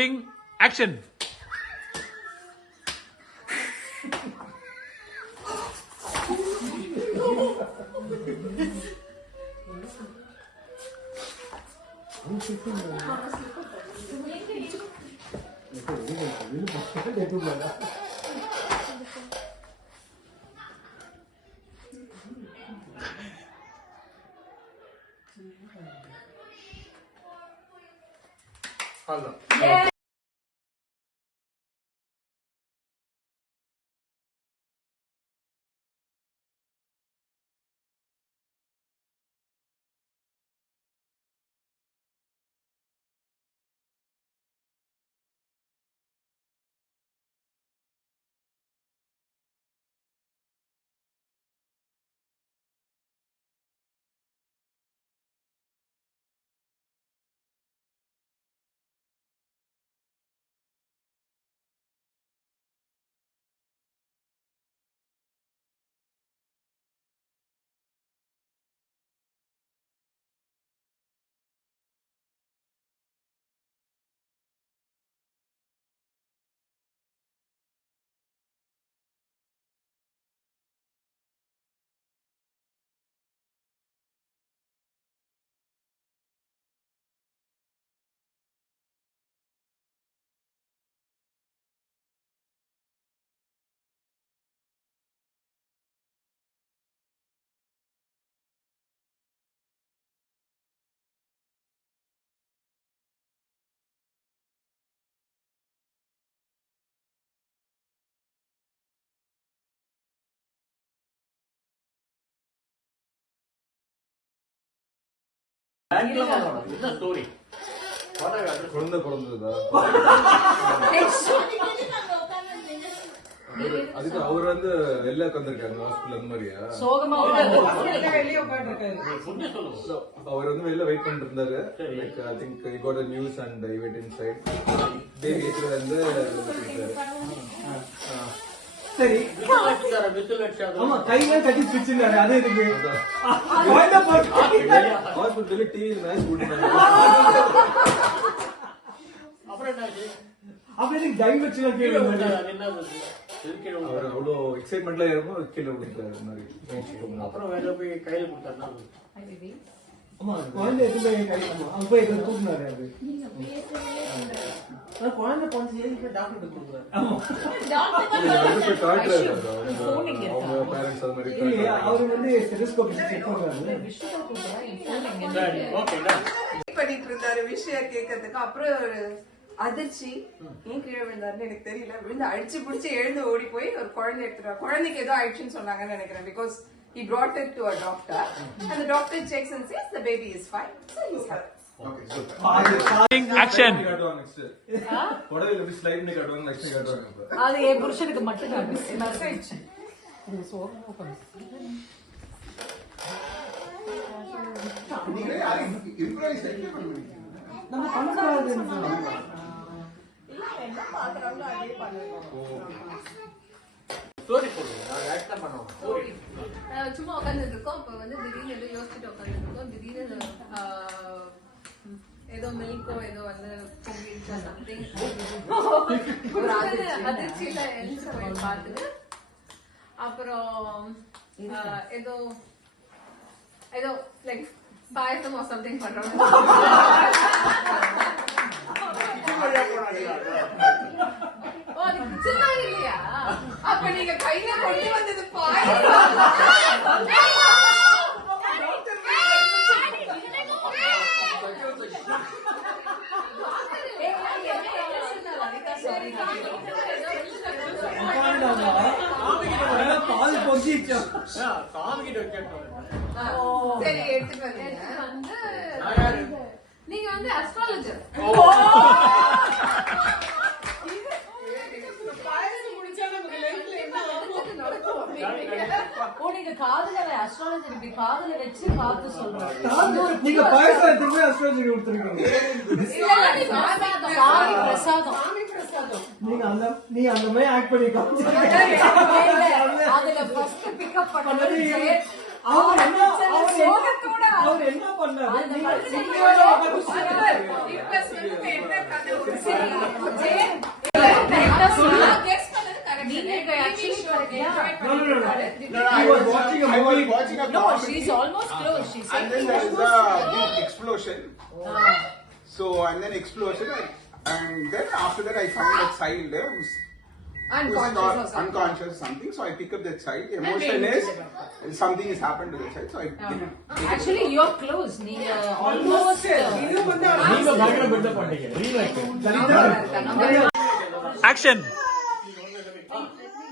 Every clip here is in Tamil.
Cutting. Action. Hello. Yay! குழந்தை பிறந்ததா அதுக்கு அவர் வந்து வெளில உட்காந்துருக்காங்க ஹாஸ்பிட்டல் அந்த மாதிரியா அவர் வந்து வெளில வெயிட் பண்ணிட்டு இருந்தாரு. Like I think you got news and I wait inside baby வந்து சரி. ஆமா கையில கட்டி பிடிச்சிருந்தாரு அது எதுக்கு? குழந்தை போட்டு ஹாஸ்பிட்டல் டிவி மேட்ச் அப்புறம் என்னாச்சு அப்ப எதுக்கு டைம் வச்சு கீழே கேள்வி விழுந்தாரு, அது என்ன அவர்? அவ்வளோ எக்ஸைட்மெண்ட்ல இருக்கும் கீழே மாதிரி. அப்புறம் வேற போய் கையில கொடுத்தாருன்னா ஆமா குழந்தை எதுவுமே கை ஆமா அவங்க போய் எதுவும் தூக்குனாரு அது. ஆனா குழந்தை பிறந்து டாக்டர் கொடுக்குறாரு ஆமா டாக்டர் அவங்க பேரண்ட்ஸ் அது மாதிரி இல்லையா அவரு வந்து பண்ணிட்டு இருந்தாரு விஷயம் கேட்கறதுக்கு அப்புறம் ஒரு அதிர்ச்சி ஏன் கீழே விழுந்தாருன்னு எனக்கு தெரியல விழுந்து அடிச்சு பிடிச்சு எழுந்து ஓடி போய் ஒரு குழந்தை எடுத்துட்டா குழந்தைக்கு ஏதோ ஆயிடுச்சுன்னு சொன்னாங்கன்னு நினைக்கிறேன் because he brought it to a doctor. And the doctor checks and says the baby is fine so he's happy. Action அது என் புருஷனுக்கு மட்டும் உட்காந்து நம்ம பண்ணக்கூடாதுன்னு சொன்னாங்க. ஸ்டோரி ஏதோ மில்கோ ஏதோ வந்து பொங்கிடுச்சு சம்திங் ஒரு அதிர்ச்சி- அதிர்ச்சியில எழுந்து போய் பார்த்துட்டு அப்புறம் ஆஹ், ஏதோ ஏதோ லைக் பாயசம் or சம்திங் பண்றோம் ஓ அது கிச்சன் தான் இல்லையா அப்ப நீங்க கையில கொண்டு வந்தது பாயசம் சரி எடுத்துட்டு வந்து நீங்க வந்து அஸ்ட்ராலஜர் நீங்க காதுல அஸ்ட்ராலஜர் இப்படி காதுல வச்சு பார்த்து சொல்றேன் நீங்க அஸ்ட்ராலஜி கொடுத்துருக்கீங்க. சாமி பிரசாதம். நீங்க அந்த நீ அந்த மாதிரி ஆக்ட் பண்ணி காமிச்சிருக்கீங்க. அதுல ஃபர்ஸ்ட் பிக்கப் பண்ணது அவர் என்ன அவர் என்ன- சோகத்தோட அவர் என்ன பண்ணாரு அந்த நீங்க கழுத்துல சிரிக்கிறத உட்கார்ந்து இப்ப இப்ப சொல்லுங்க என்ன கதை ஒரு சரி ஜெயன் நான் guess பண்ணது correct. நீங்க TV actually show yeah. enjoy No, no, no, no. பண்ணிருக்காரு. No, no, He I was was watching a I was movie. watching a No, comedy. she's almost close. She's saying And then she there is was the close. big explosion. Ah. So and then explosion, I- And then after that, I found a child lives. unconscious, not, something. unconscious something. So I pick up the child. The emotion is something has happened to the child. So I actually you're close. Ni uh, almost. Action.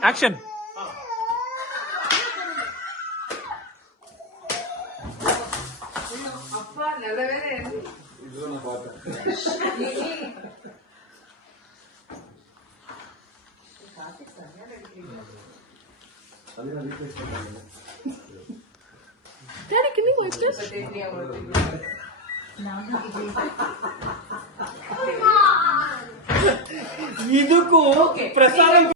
Action. அப்பா நல்ல வேலை இதுதான் நான் பார்த்தேன் அதுதான் replace பண்ணாங்க. இதுக்கும் பிரசாரம்